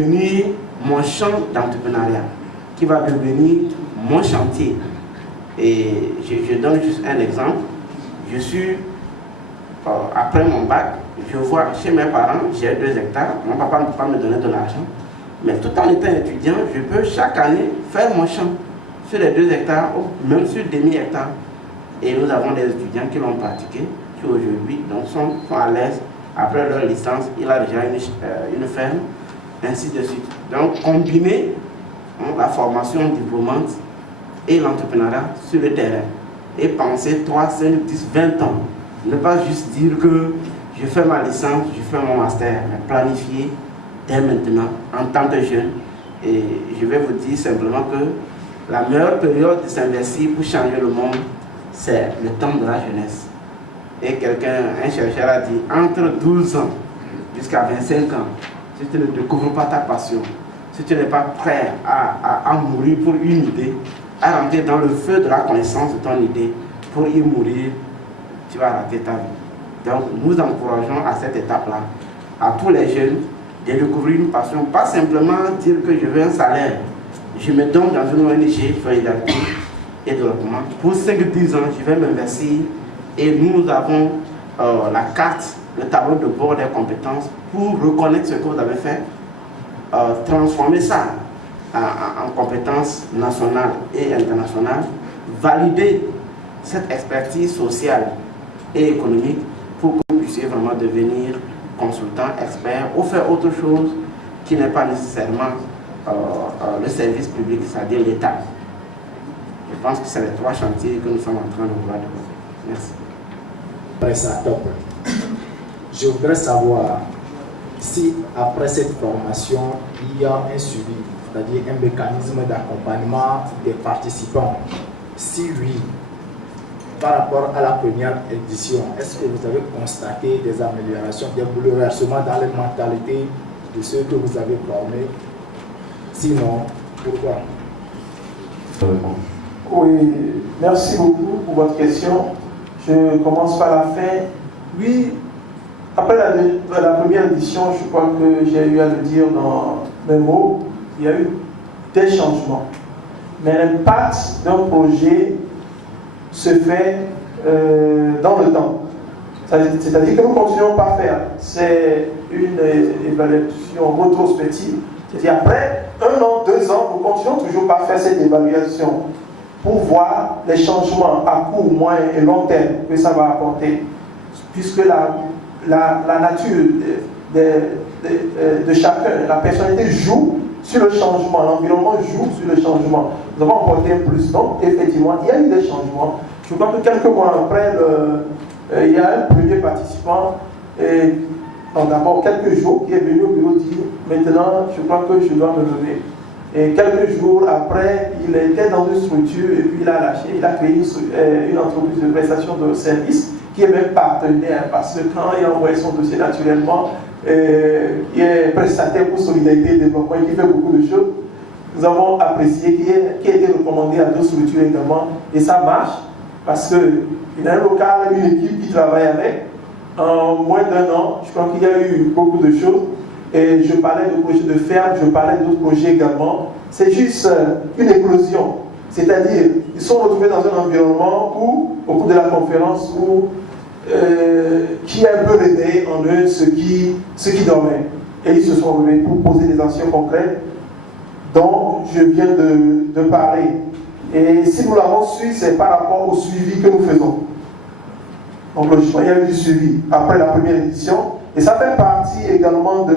devenir mon champ d'entrepreneuriat, qui va devenir mon chantier. Et je donne juste un exemple. Je suis, après mon bac, je vois chez mes parents, j'ai 2 hectares, mon papa ne peut pas me donner de l'argent, mais tout en étant étudiant, je peux chaque année faire mon champ sur les 2 hectares, ou même sur demi-hectare. Et nous avons des étudiants qui l'ont pratiqué, qui aujourd'hui sont à l'aise. Après leur licence, il a déjà une ferme, ainsi de suite. Donc, combiner la formation diplômante et l'entrepreneuriat sur le terrain et penser 3, 5, 10, 20 ans. Ne pas juste dire que je fais ma licence, je fais mon master, mais planifier dès maintenant en tant que jeune. Et je vais vous dire simplement que la meilleure période de s'investir pour changer le monde, c'est le temps de la jeunesse. Et un chercheur a dit, entre 12 ans jusqu'à 25 ans, si tu ne découvres pas ta passion, si tu n'es pas prêt à mourir pour une idée, à rentrer dans le feu de la connaissance de ton idée, pour y mourir, tu vas rater ta vie. Donc nous encourageons à cette étape-là, à tous les jeunes, de découvrir une passion, pas simplement dire que je veux un salaire. Je me donne dans une ONG, Solidarité et Développement. Pour 5-10 ans, je vais m'investir et nous avons la carte, le tableau de bord des compétences pour reconnaître ce que vous avez fait, transformer ça en compétences nationales et internationales, valider cette expertise sociale et économique pour que vous puissiez vraiment devenir consultant, expert ou faire autre chose qui n'est pas nécessairement le service public, c'est-à-dire l'État. Je pense que c'est les 3 chantiers que nous sommes en train de vouloir développer. Merci. Ça, top. Je voudrais savoir si après cette formation, il y a un suivi, c'est-à-dire un mécanisme d'accompagnement des participants. Si oui, par rapport à la première édition, est-ce que vous avez constaté des améliorations, des bouleversements dans les mentalités de ceux que vous avez formés? Sinon, pourquoi? Oui, merci beaucoup pour votre question. Je commence par la fin. Oui, après la première édition, je crois que j'ai eu à le dire dans mes mots, il y a eu des changements. Mais l'impact d'un projet se fait dans le temps. C'est-à-dire que nous ne continuons pas à faire. C'est une évaluation rétrospective. C'est-à-dire après 1 an, 2 ans, nous continuons toujours pas à faire cette évaluation pour voir les changements à court, moyen et long terme que ça va apporter. Puisque la nature de chacun, la personnalité joue sur le changement, l'environnement joue sur le changement. Nous avons apporté un plus. Donc, effectivement, il y a eu des changements. Je crois que quelques mois après, il y a un premier participant, d'abord quelques jours, qui est venu au bureau dire maintenant, je crois que je dois me lever. Et quelques jours après, il était dans une structure et puis il a lâché, il a créé une entreprise de prestation de services qui est même partenaire parce que quand il a envoyé son dossier naturellement, il est prestataire pour Solidarité et Développement, qui fait beaucoup de choses. Nous avons apprécié, qui a été recommandé à 2 structures également, et ça marche parce qu'il a un local, une équipe qui travaille avec. En moins d'1 an, je crois qu'il y a eu beaucoup de choses. Et je parlais de projets de ferme, je parlais d'autres projets également. C'est juste une éclosion. C'est-à-dire, ils sont retrouvés dans un environnement où, au cours de la conférence, qui a un peu réveillé en eux ce qui dormait. Et ils se sont réveillés pour poser des actions concrètes dont je viens de parler. Et si nous l'avons su, c'est par rapport au suivi que nous faisons. Donc logiquement, il y a eu du suivi après la première édition. Et ça fait partie également de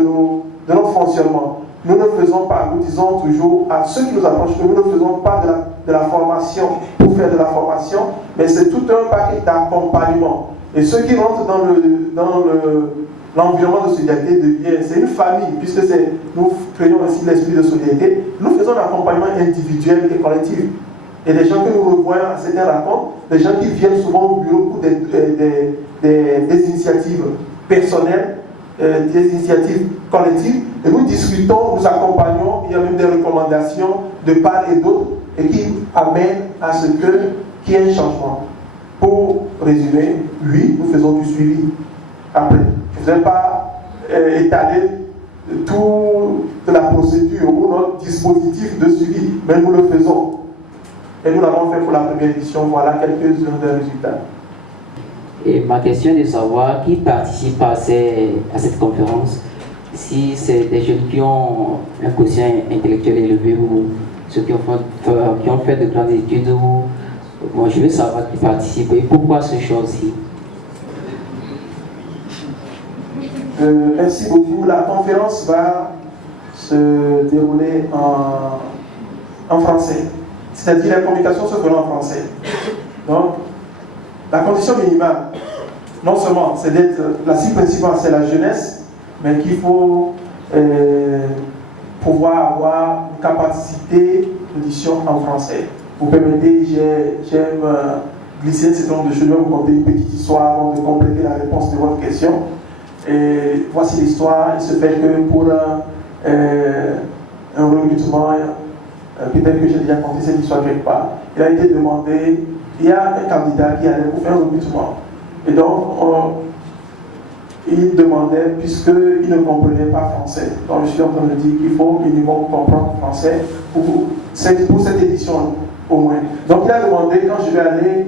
notre fonctionnement. Nous ne faisons pas, nous disons toujours à ceux qui nous approchent que nous ne faisons pas de la formation pour faire de la formation, mais c'est tout un paquet d'accompagnement. Et ceux qui rentrent dans l'environnement de solidarité devient, c'est une famille, puisque nous créons aussi l'esprit de solidarité. Nous faisons un accompagnement individuel et collectif. Et les gens que nous revoyons à certains rencontres, les gens qui viennent souvent au bureau pour des initiatives personnelles, des initiatives collectives, et nous discutons, nous accompagnons, il y a même des recommandations de part et d'autre, et qui amènent à ce qu'il y ait un changement. Pour résumer, oui, nous faisons du suivi. Après, je ne vais pas étaler de la procédure ou notre dispositif de suivi, mais nous le faisons. Et nous l'avons fait pour la première édition. Voilà quelques-uns des résultats. Et ma question est de savoir qui participe à cette conférence, si c'est des jeunes qui ont un quotient intellectuel élevé ou ceux qui ont fait de grandes études. Moi, je veux savoir qui participe et pourquoi ce choix-ci. Merci beaucoup. La conférence va se dérouler en français. C'est-à-dire la communication se fera en français. Donc, la condition minimale, non seulement c'est d'être, la cible principale c'est la jeunesse, mais qu'il faut pouvoir avoir une capacité d'audition en français. Vous permettez, j'aime glisser un certain nombre de choses, je vais vous conter une petite histoire avant de compléter la réponse de votre question. Et voici l'histoire. Il se fait que pour un recrutement, peut-être que j'ai déjà conté cette histoire quelque part, il a été demandé, il y a un candidat qui allait pour faire un recrutement. Et donc, il demandait, puisqu'il ne comprenait pas français. Donc, je suis en train de dire qu'il faut minimum comprendre français pour cette édition au moins. Donc, il a demandé, quand je vais aller,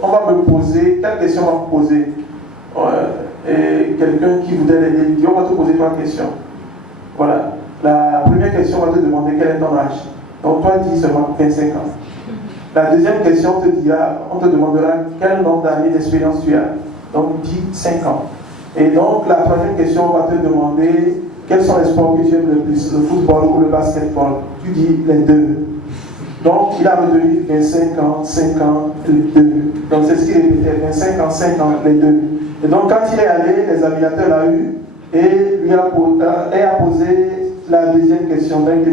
on va me poser, quelle question on va me poser et quelqu'un qui voudrait l'aider, il dit, on va te poser 3 questions. Voilà. La première question, on va te demander quel est ton âge. Donc, toi, dis seulement 25 ans. La deuxième question, on te demandera quel nombre d'années d'expérience tu as. Donc, dis 5 ans. Et donc, la troisième question, on va te demander quels sont les sports que tu aimes le plus, le football ou le basketball. Tu dis les deux. Donc, il a retenu 25 ans, 5 ans, les deux. Donc, c'est ce qu'il répétait, 25 ans, 5 ans, les deux. Et donc, quand il est allé, l'examinateur l'a eu et lui a posé la deuxième question. Donc, il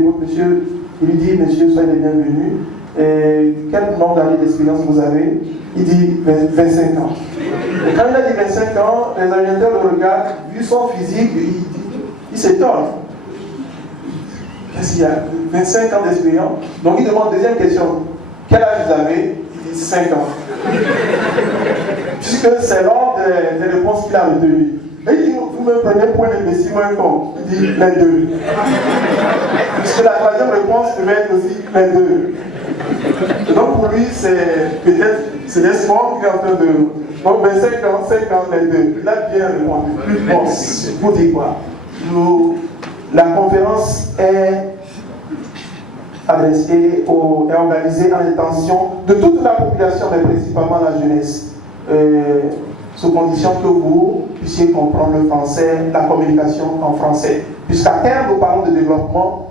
lui dit, monsieur, soyez les bienvenus. Et quel nombre d'années d'expérience vous avez? Il dit 25 ans. Et quand il a dit 25 ans, l'examinateur le regarde, vu son physique, il s'étonne. Qu'est-ce qu'il y a? 25 ans d'expérience. Donc il demande deuxième question. Quel âge vous avez? Il dit 5 ans. Puisque c'est l'ordre des réponses qu'il a retenues. Mais il dit, vous me prenez pour un imbécile ou un con? Il dit les deux. Puisque la troisième réponse peut être aussi les deux. Donc pour lui, c'est peut-être, c'est des sports qui est en train de... Donc 25 ans, 5 ans, les deux. Il a bien répondu. Bon, pour dire quoi? La conférence est adressée et organisée en intention de toute la population, mais principalement la jeunesse. Sous condition que vous puissiez comprendre le français, la communication en français. Puisqu'à terme, nous parlons de développement,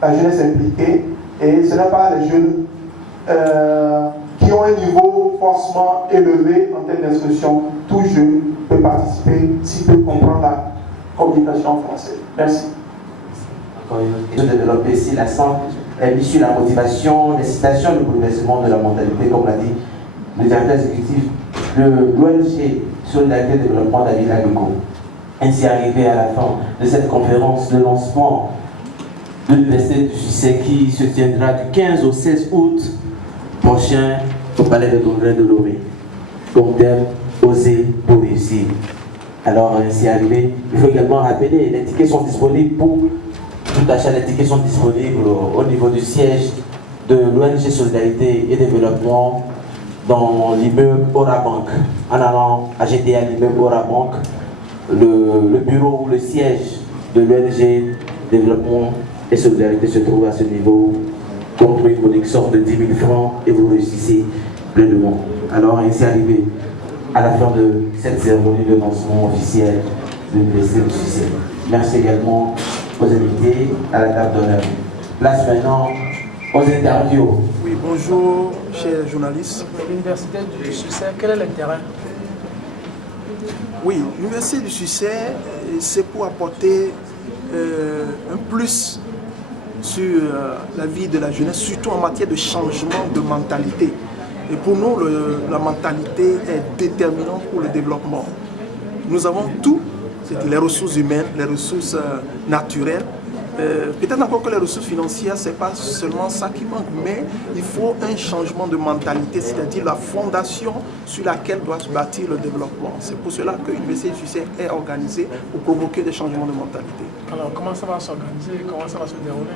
la jeunesse impliquée, et ce n'est pas les jeunes qui ont un niveau forcément élevé en termes d'instruction. Tout jeune peut participer s'il peut comprendre la communication en français. Merci. De développer ici l'accent est mis sur la motivation, l'incitation, le bouleversement de la mentalité, comme l'a dit le directeur exécutif de l'ONG Solidarité et Développement David Agueko. Ainsi arrivé à la fin de cette conférence de lancement de l'Université du Succès qui se tiendra du 15 au 16 août prochain au Palais de Congrès de Lomé. Comme thème, oser pour réussir. Alors, ainsi arrivé, il faut également rappeler, les tickets sont disponibles pour tout achat, les tickets sont disponibles au niveau du siège de l'ONG Solidarité et Développement dans l'immeuble Orabank. En allant à GTA, l'immeuble Orabank, le bureau ou le siège de l'ONG Développement et Solidarité se trouve à ce niveau contre une modique somme de 10 000 francs et vous réussissez pleinement. Alors, ainsi arrivé à la fin de cette cérémonie de lancement officiel de l'Université du Succès. Merci également aux invités à la table d'honneur. Place maintenant aux interviews. Oui, bonjour, chers journalistes. L'Université du Succès, quel est l'intérêt? Oui, l'Université du Succès, c'est pour apporter un plus sur la vie de la jeunesse, surtout en matière de changement de mentalité. Et pour nous, la mentalité est déterminante pour le développement. Nous avons tout, c'est les ressources humaines, les ressources naturelles. Peut-être encore que les ressources financières, ce n'est pas seulement ça qui manque, mais il faut un changement de mentalité, c'est-à-dire la fondation sur laquelle doit se bâtir le développement. C'est pour cela que l'Université du Succès est organisée pour provoquer des changements de mentalité. Alors, comment ça va s'organiser? Comment ça va se dérouler?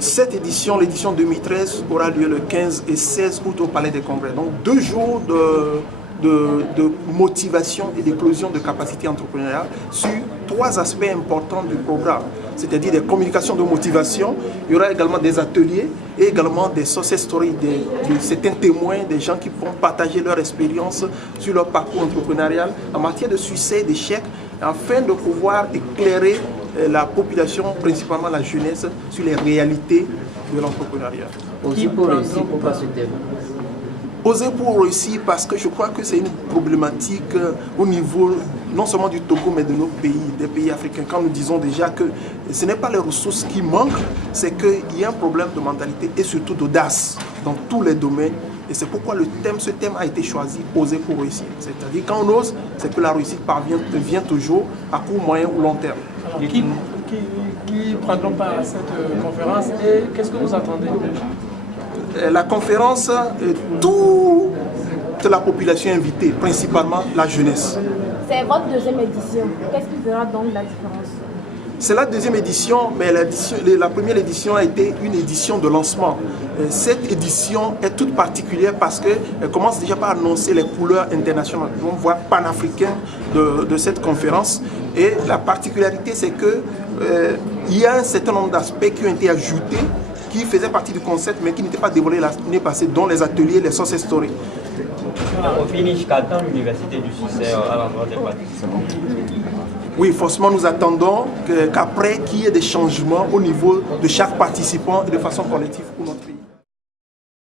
Cette édition, l'édition 2013, aura lieu le 15 et 16 août au Palais des Congrès. Donc 2 jours de motivation et d'éclosion de capacités entrepreneuriales sur 3 aspects importants du programme, c'est-à-dire des communications de motivation. Il y aura également des ateliers et également des success stories, de certains témoins, des gens qui pourront partager leur expérience sur leur parcours entrepreneurial en matière de succès et d'échecs, afin de pouvoir éclairer la population, principalement la jeunesse, sur les réalités de l'entrepreneuriat. Aussi pour réussir, pourquoi ce thème? Oser pour réussir parce que je crois que c'est une problématique au niveau non seulement du Togo mais de nos pays, des pays africains. Quand nous disons déjà que ce n'est pas les ressources qui manquent, c'est qu'il y a un problème de mentalité et surtout d'audace dans tous les domaines. Et c'est pourquoi ce thème a été choisi, oser pour réussir. C'est-à-dire quand on ose, c'est que la réussite vient toujours à court, moyen ou long terme. Alors, qui prendront part à cette conférence et qu'est-ce que vous attendez? La conférence, toute la population invitée, principalement la jeunesse. C'est votre 2e édition. Qu'est-ce qui fera donc la différence? C'est la 2e édition, mais la première édition a été une édition de lancement. Cette édition est toute particulière parce qu'elle commence déjà par annoncer les couleurs internationales, voire panafricaines de cette conférence. Et la particularité, c'est qu'il y a un certain nombre d'aspects qui ont été ajoutés, qui faisaient partie du concept, mais qui n'étaient pas dévoilés l'année passée, dont les ateliers, les success stories. Au finish, qu'attend l'Université du succès à l'endroit des participants? Oui, forcément, nous attendons qu'après, qu'il y ait des changements au niveau de chaque participant et de façon collective pour notre